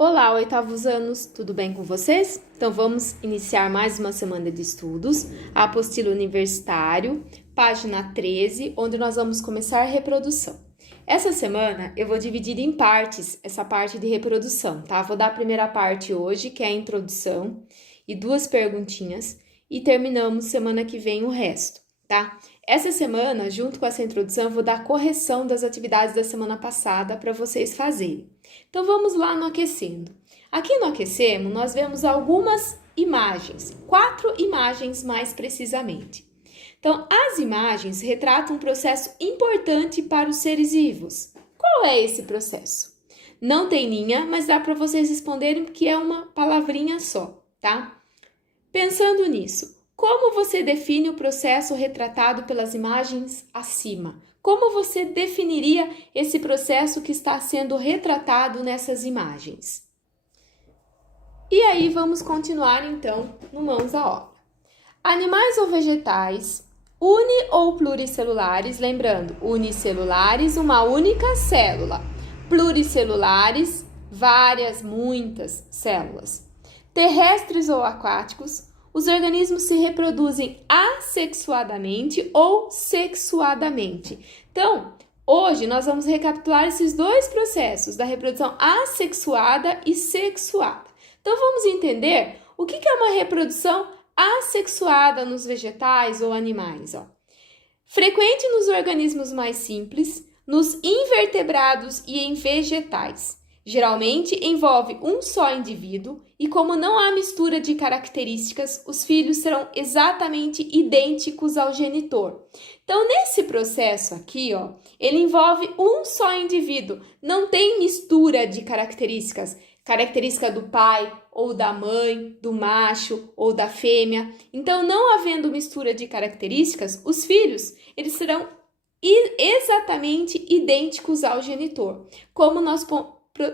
Olá, oitavos anos, tudo bem com vocês? Então vamos iniciar mais uma semana de estudos, a apostila universitário, página 13, onde nós vamos começar a reprodução. Essa semana eu vou dividir em partes essa parte de reprodução, tá? Vou dar a primeira parte hoje, que é a introdução, e duas perguntinhas, e terminamos semana que vem o resto, tá? Essa semana, junto com essa introdução, eu vou dar correção das atividades da semana passada para vocês fazerem. Então, vamos lá no Aquecendo. Aqui no Aquecemos, nós vemos algumas imagens, 4 imagens mais precisamente. Então, as imagens retratam um processo importante para os seres vivos. Qual é esse processo? Não tem linha, mas dá para vocês responderem que é uma palavrinha só, tá? Pensando nisso, como você define o processo retratado pelas imagens acima? Como você definiria esse processo que está sendo retratado nessas imagens? E aí vamos continuar então no Mãos à Obra. Animais ou vegetais, uni ou pluricelulares, lembrando, unicelulares, uma única célula. Pluricelulares, várias, muitas células. Terrestres ou aquáticos, os organismos se reproduzem assexuadamente ou sexuadamente. Então, hoje nós vamos recapitular esses dois processos da reprodução assexuada e sexuada. Então, vamos entender o que é uma reprodução assexuada nos vegetais ou animais. Frequente nos organismos mais simples, nos invertebrados e em vegetais. Geralmente envolve um só indivíduo e, como não há mistura de características, os filhos serão exatamente idênticos ao genitor. Então, nesse processo aqui, ele envolve um só indivíduo, não tem mistura de características, característica do pai ou da mãe, do macho ou da fêmea. Então, não havendo mistura de características, os filhos eles serão exatamente idênticos ao genitor, como nós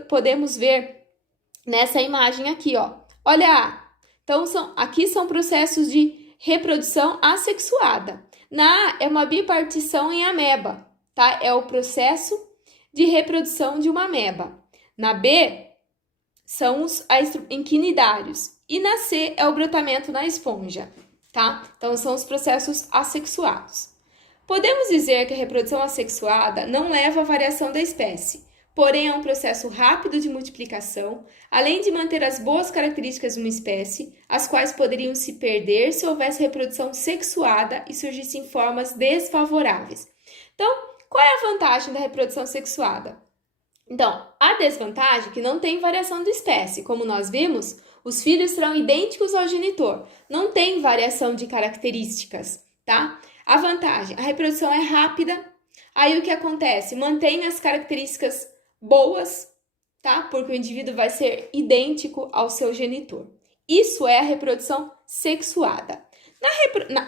podemos ver nessa imagem aqui, Olha, então aqui são processos de reprodução assexuada. Na A é uma bipartição em ameba, tá? É o processo de reprodução de uma ameba. Na B são os equinidários e na C é o brotamento na esponja, tá? Então são os processos assexuados. Podemos dizer que a reprodução assexuada não leva à variação da espécie, porém é um processo rápido de multiplicação, além de manter as boas características de uma espécie, as quais poderiam se perder se houvesse reprodução sexuada e surgissem formas desfavoráveis. Então, qual é a vantagem da reprodução sexuada? Então, a desvantagem é que não tem variação de espécie. Como nós vimos, os filhos serão idênticos ao genitor, não tem variação de características, tá? A vantagem, a reprodução é rápida, aí o que acontece? Mantém as características boas, tá? Porque o indivíduo vai ser idêntico ao seu genitor. Isso é a reprodução sexuada.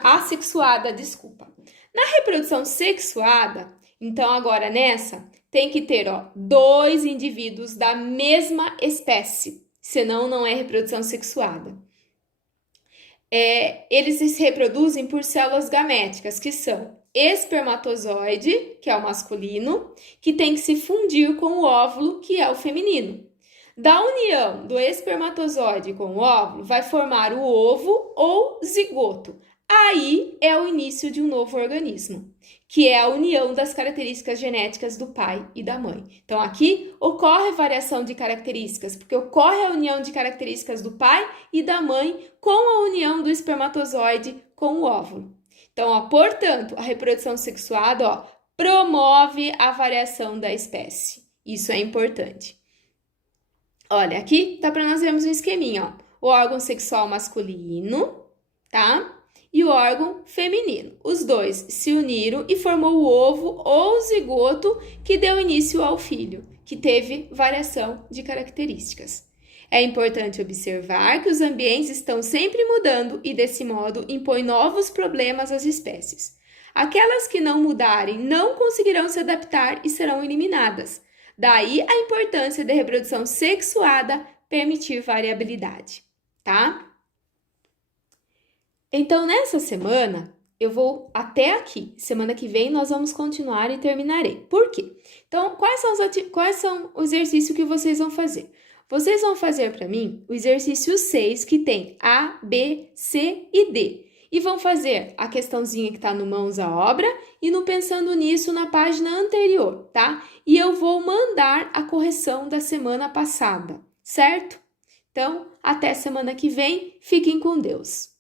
Assexuada, desculpa. Na reprodução sexuada, então agora nessa, tem que ter, dois indivíduos da mesma espécie, senão não é reprodução sexuada. Eles se reproduzem por células gaméticas, que são espermatozoide, que é o masculino, que tem que se fundir com o óvulo, que é o feminino. Da união do espermatozoide com o óvulo, vai formar o ovo ou zigoto. Aí é o início de um novo organismo, que é a união das características genéticas do pai e da mãe. Então, aqui ocorre variação de características, porque ocorre a união de características do pai e da mãe com a união do espermatozoide com o óvulo. Então, portanto, a reprodução sexuada, promove a variação da espécie. Isso é importante. Olha, aqui tá para nós vermos um esqueminha, o órgão sexual masculino, tá? E o órgão feminino. Os dois se uniram e formou o ovo ou zigoto que deu início ao filho, que teve variação de características. É importante observar que os ambientes estão sempre mudando e, desse modo, impõem novos problemas às espécies. Aquelas que não mudarem não conseguirão se adaptar e serão eliminadas. Daí a importância da reprodução sexuada permitir variabilidade, tá? Então, nessa semana, eu vou até aqui. Semana que vem, nós vamos continuar e terminarei. Por quê? Então, quais são os exercícios que vocês vão fazer? Vocês vão fazer para mim o exercício 6, que tem A, B, C e D. E vão fazer a questãozinha que está no Mãos à Obra e no Pensando Nisso na página anterior, tá? E eu vou mandar a correção da semana passada, certo? Então, até semana que vem, fiquem com Deus.